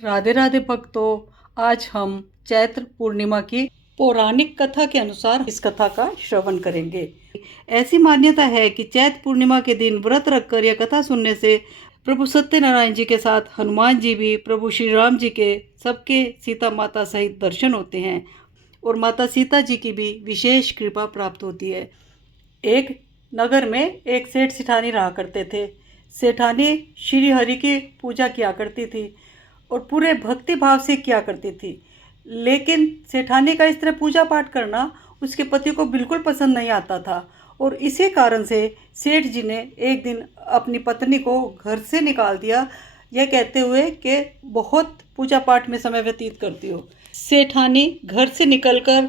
राधे राधे भक्तों, आज हम चैत्र पूर्णिमा की पौराणिक कथा के अनुसार इस कथा का श्रवण करेंगे। ऐसी मान्यता है कि चैत्र पूर्णिमा के दिन व्रत रखकर यह कथा सुनने से प्रभु सत्यनारायण जी के साथ हनुमान जी भी प्रभु श्री राम जी के सबके सीता माता सहित दर्शन होते हैं और माता सीता जी की भी विशेष कृपा प्राप्त होती है। एक नगर में एक सेठ सेठानी रहा करते थे। सेठानी श्री हरि की पूजा किया करती थी और पूरे भक्ति भाव से किया करती थी, लेकिन सेठानी का इस तरह पूजा पाठ करना उसके पति को बिल्कुल पसंद नहीं आता था और इसी कारण से सेठ जी ने एक दिन अपनी पत्नी को घर से निकाल दिया, यह कहते हुए कि बहुत पूजा पाठ में समय व्यतीत करती हो। सेठानी घर से निकलकर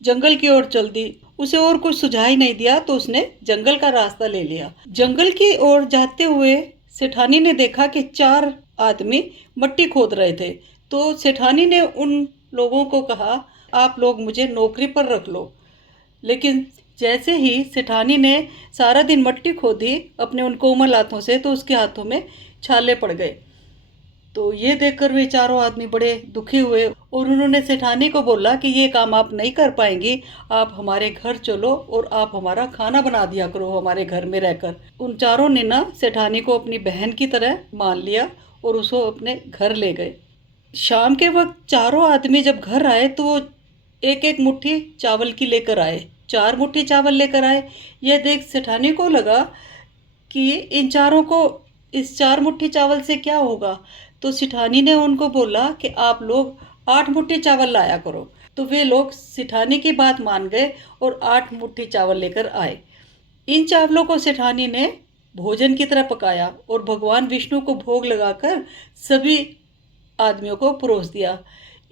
जंगल की ओर चल दी। उसे और कुछ सुझाई नहीं दिया तो उसने जंगल का रास्ता ले लिया। जंगल की ओर जाते हुए सेठानी ने देखा कि 4 आदमी मट्टी खोद रहे थे। तो सेठानी ने उन लोगों को कहा, आप लोग मुझे नौकरी पर रख लो। लेकिन जैसे ही सेठानी ने सारा दिन मट्टी खोदी अपने उन कोमल हाथों से, तो उसके हाथों में छाले पड़ गए। तो ये देखकर वे चारों आदमी बड़े दुखी हुए और उन्होंने सेठानी को बोला कि ये काम आप नहीं कर पाएंगी, आप हमारे घर चलो और आप हमारा खाना बना दिया करो हमारे घर में रहकर। उन चारों ने ना सेठानी को अपनी बहन की तरह मान लिया और उसको अपने घर ले गए। शाम के वक्त चारों आदमी जब घर आए तो वो एक एक मुट्ठी चावल की लेकर आए। 4 मुट्ठी चावल लेकर आए। यह देख सेठानी को लगा कि इन चारों को इस 4 मुट्ठी चावल से क्या होगा। तो सेठानी ने उनको बोला कि आप लोग 8 मुट्ठी चावल लाया करो। तो वे लोग सेठानी की बात मान गए और 8 मुट्ठी चावल लेकर आए। इन चावलों को सेठानी ने भोजन की तरह पकाया और भगवान विष्णु को भोग लगाकर सभी आदमियों को परोस दिया।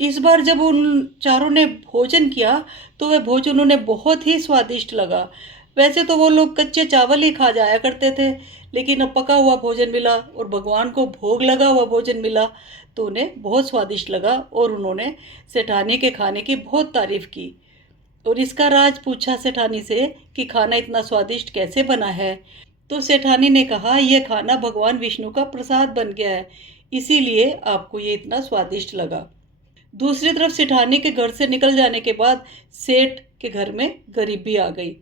इस बार जब उन चारों ने भोजन किया तो वह भोजन उन्हें बहुत ही स्वादिष्ट लगा। वैसे तो वो लोग कच्चे चावल ही खा जाया करते थे, लेकिन अब पका हुआ भोजन मिला और भगवान को भोग लगा हुआ भोजन मिला तो उन्हें बहुत स्वादिष्ट लगा और उन्होंने सेठानी के खाने की बहुत तारीफ की और इसका राज पूछा सेठानी से कि खाना इतना स्वादिष्ट कैसे बना है। तो सेठानी ने कहा, यह खाना भगवान विष्णु का प्रसाद बन गया है, इसीलिए आपको ये इतना स्वादिष्ट लगा। दूसरी तरफ सेठानी के घर से निकल जाने के बाद सेठ के घर में गरीबी आ गई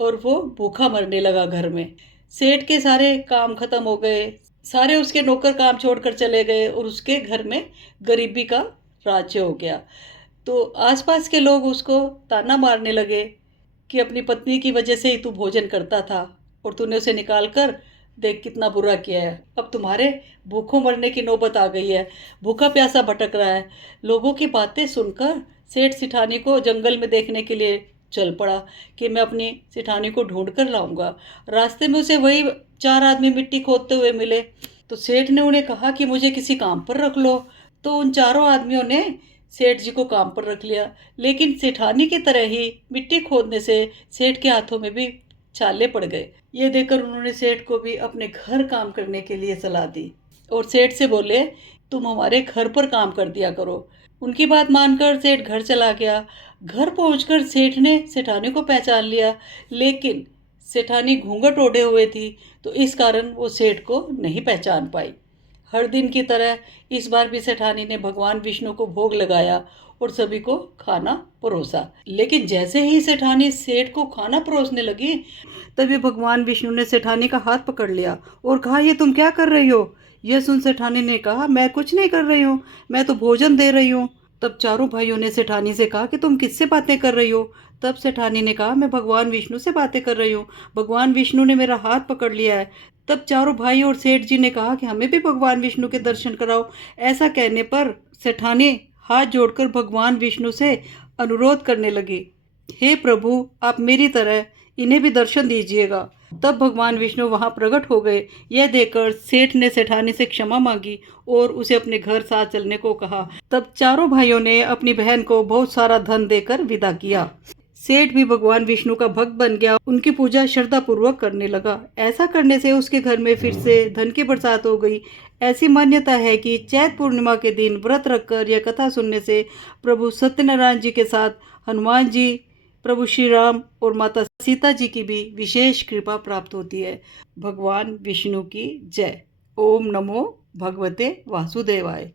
और वो भूखा मरने लगा घर में। सेठ के सारे काम खत्म हो गए, सारे उसके नौकर काम छोड़कर चले गए और उसके घर में गरीबी का राज्य हो गया। तो आसपास के लोग उसको ताना मारने लगे कि अपनी पत्नी की वजह से ही तू भोजन करता था और तूने उसे निकाल कर देख कितना बुरा किया है। अब तुम्हारे भूखों मरने की नौबत आ गई है, भूखा प्यासा भटक रहा है। लोगों की बातें सुनकर सेठ सेठानी को जंगल में देखने के लिए चल पड़ा कि मैं अपनी सेठानी को ढूंढ कर लाऊंगा। रास्ते में उसे वही 4 आदमी मिट्टी खोदते हुए मिले। तो सेठ ने उन्हें कहा कि मुझे किसी काम पर रख लो। तो उन चारों आदमियों ने सेठ जी को काम पर रख लिया, लेकिन सेठानी की तरह ही मिट्टी खोदने से सेठ के हाथों में भी छाले पड़ गए। ये देखकर उन्होंने सेठ को भी अपने घर काम करने के लिए सलाह दी और सेठ से बोले, तुम हमारे घर पर काम कर दिया करो। उनकी बात मानकर सेठ घर चला गया। घर पहुंचकर सेठ ने सेठानी को पहचान लिया, लेकिन सेठानी घूंघट ओढ़े हुए थी, तो इस कारण वो सेठ को नहीं पहचान पाई। हर दिन की तरह इस बार भी सेठानी ने भगवान विष्णु को भोग लगाया और सभी को खाना परोसा। लेकिन जैसे ही सेठानी सेठ को खाना परोसने लगी, तभी भगवान विष्णु ने सेठानी का हाथ पकड़ लिया और कहा, ये तुम क्या कर रही हो। यह सुन सेठानी ने कहा, मैं कुछ नहीं कर रही हूँ, मैं तो भोजन दे रही हूँ। तब चारों भाइयों ने सेठानी से कहा कि तुम किससे बातें कर रही हो। तब सेठानी ने कहा, मैं भगवान विष्णु से बातें कर रही हूँ, भगवान विष्णु ने मेरा हाथ पकड़ लिया है। तब चारों भाई और सेठ जी ने कहा कि हमें भी भगवान विष्णु के दर्शन कराओ। ऐसा कहने पर सेठानी हाथ जोड़कर भगवान विष्णु से अनुरोध करने लगी, हे प्रभु, आप मेरी तरह इन्हें भी दर्शन दीजिएगा। तब भगवान विष्णु वहां प्रकट हो गए। यह देखकर सेठ ने सेठानी से क्षमा मांगी और उसे अपने घर साथ चलने को कहा। तब चारों भाइयों ने अपनी बहन को बहुत सारा धन देकर विदा किया। सेठ भी भगवान विष्णु का भक्त बन गया, उनकी पूजा श्रद्धा पूर्वक करने लगा। ऐसा करने से उसके घर में फिर से धन की बरसात हो गई। ऐसी मान्यता है कि चैत्र पूर्णिमा के दिन व्रत रखकर यह कथा सुनने से प्रभु सत्यनारायण जी के साथ हनुमान जी, प्रभु श्री राम और माता सीता जी की भी विशेष कृपा प्राप्त होती है। भगवान विष्णु की जय। ओम नमो भगवते वासुदेवाय।